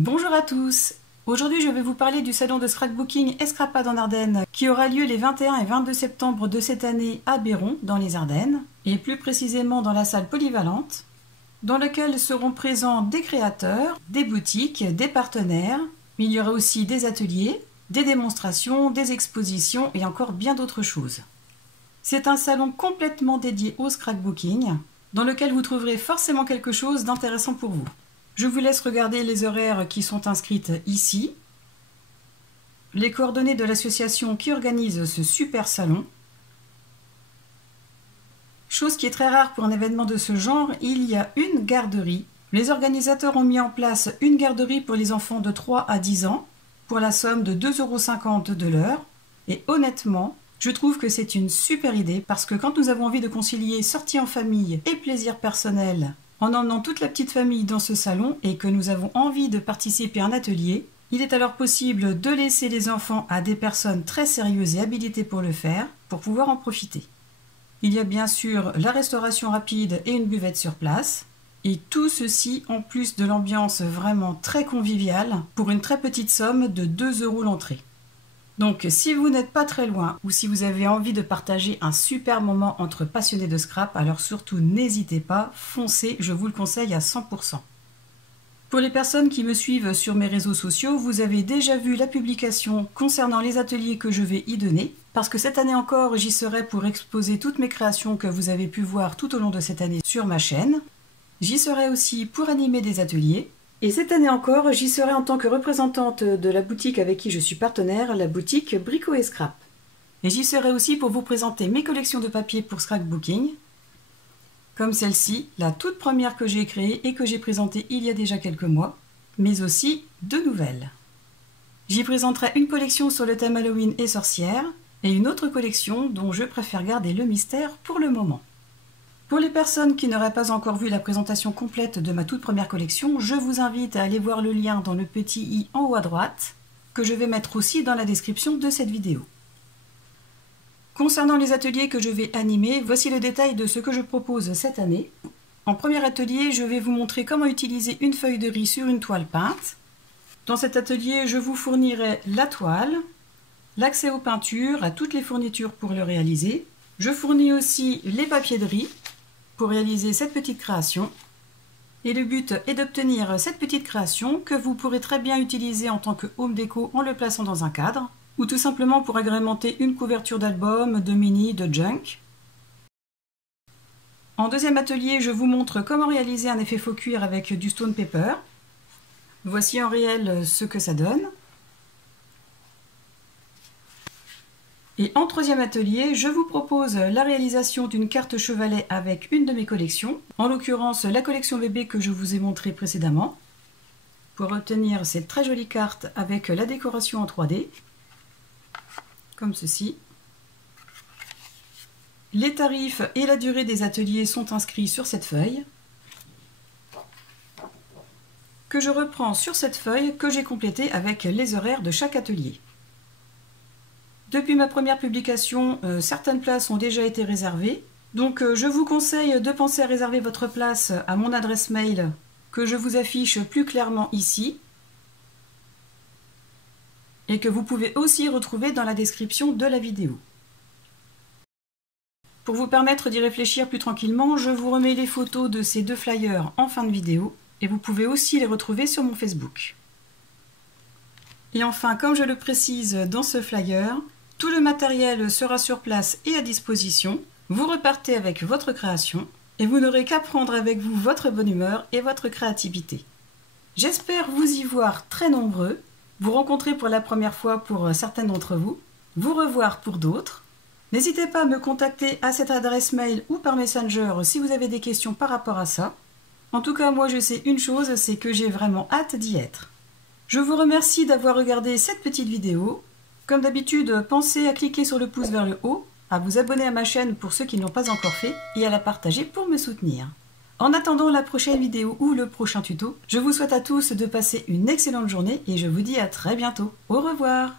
Bonjour à tous. Aujourd'hui je vais vous parler du salon de scrapbooking Escrapade en Ardennes qui aura lieu les 21 et 22 septembre de cette année à Béron dans les Ardennes et plus précisément dans la salle polyvalente dans laquelle seront présents des créateurs, des boutiques, des partenaires, mais il y aura aussi des ateliers, des démonstrations, des expositions et encore bien d'autres choses. C'est un salon complètement dédié au scrapbooking dans lequel vous trouverez forcément quelque chose d'intéressant pour vous. Je vous laisse regarder les horaires qui sont inscrites ici, les coordonnées de l'association qui organise ce super salon. Chose qui est très rare pour un événement de ce genre, il y a une garderie. Les organisateurs ont mis en place une garderie pour les enfants de 3 à 10 ans pour la somme de 2,50 € de l'heure. Et honnêtement, je trouve que c'est une super idée parce que quand nous avons envie de concilier sortie en famille et plaisir personnel en emmenant toute la petite famille dans ce salon et que nous avons envie de participer à un atelier, il est alors possible de laisser les enfants à des personnes très sérieuses et habilitées pour le faire, pour pouvoir en profiter. Il y a bien sûr la restauration rapide et une buvette sur place, et tout ceci en plus de l'ambiance vraiment très conviviale pour une très petite somme de 2 € l'entrée. Donc si vous n'êtes pas très loin ou si vous avez envie de partager un super moment entre passionnés de scrap, alors surtout n'hésitez pas, foncez, je vous le conseille à 100%. Pour les personnes qui me suivent sur mes réseaux sociaux, vous avez déjà vu la publication concernant les ateliers que je vais y donner, parce que cette année encore, j'y serai pour exposer toutes mes créations que vous avez pu voir tout au long de cette année sur ma chaîne. J'y serai aussi pour animer des ateliers. Et cette année encore, j'y serai en tant que représentante de la boutique avec qui je suis partenaire, la boutique Brico et Scrap. Et j'y serai aussi pour vous présenter mes collections de papier pour scrapbooking, comme celle-ci, la toute première que j'ai créée et que j'ai présentée il y a déjà quelques mois, mais aussi deux nouvelles. J'y présenterai une collection sur le thème Halloween et sorcières, et une autre collection dont je préfère garder le mystère pour le moment. Pour les personnes qui n'auraient pas encore vu la présentation complète de ma toute première collection, je vous invite à aller voir le lien dans le petit i en haut à droite, que je vais mettre aussi dans la description de cette vidéo. Concernant les ateliers que je vais animer, voici le détail de ce que je propose cette année. En premier atelier, je vais vous montrer comment utiliser une feuille de riz sur une toile peinte. Dans cet atelier, je vous fournirai la toile, l'accès aux peintures, à toutes les fournitures pour le réaliser. Je fournis aussi les papiers de riz pour réaliser cette petite création. Et le but est d'obtenir cette petite création que vous pourrez très bien utiliser en tant que home déco en le plaçant dans un cadre, ou tout simplement pour agrémenter une couverture d'album, de mini, de junk. En deuxième atelier, je vous montre comment réaliser un effet faux cuir avec du stone paper. Voici en réel ce que ça donne. Et en troisième atelier, je vous propose la réalisation d'une carte chevalet avec une de mes collections, en l'occurrence la collection bébé que je vous ai montrée précédemment, pour obtenir cette très jolie carte avec la décoration en 3D, comme ceci. Les tarifs et la durée des ateliers sont inscrits sur cette feuille, que je reprends sur cette feuille que j'ai complétée avec les horaires de chaque atelier. Depuis ma première publication, certaines places ont déjà été réservées. Donc je vous conseille de penser à réserver votre place à mon adresse mail que je vous affiche plus clairement ici et que vous pouvez aussi retrouver dans la description de la vidéo. Pour vous permettre d'y réfléchir plus tranquillement, je vous remets les photos de ces deux flyers en fin de vidéo et vous pouvez aussi les retrouver sur mon Facebook. Et enfin, comme je le précise dans ce flyer, tout le matériel sera sur place et à disposition. Vous repartez avec votre création et vous n'aurez qu'à prendre avec vous votre bonne humeur et votre créativité. J'espère vous y voir très nombreux, vous rencontrer pour la première fois pour certaines d'entre vous, vous revoir pour d'autres. N'hésitez pas à me contacter à cette adresse mail ou par Messenger si vous avez des questions par rapport à ça. En tout cas, moi je sais une chose, c'est que j'ai vraiment hâte d'y être. Je vous remercie d'avoir regardé cette petite vidéo. Comme d'habitude, pensez à cliquer sur le pouce vers le haut, à vous abonner à ma chaîne pour ceux qui ne l'ont pas encore fait et à la partager pour me soutenir. En attendant la prochaine vidéo ou le prochain tuto, je vous souhaite à tous de passer une excellente journée et je vous dis à très bientôt. Au revoir!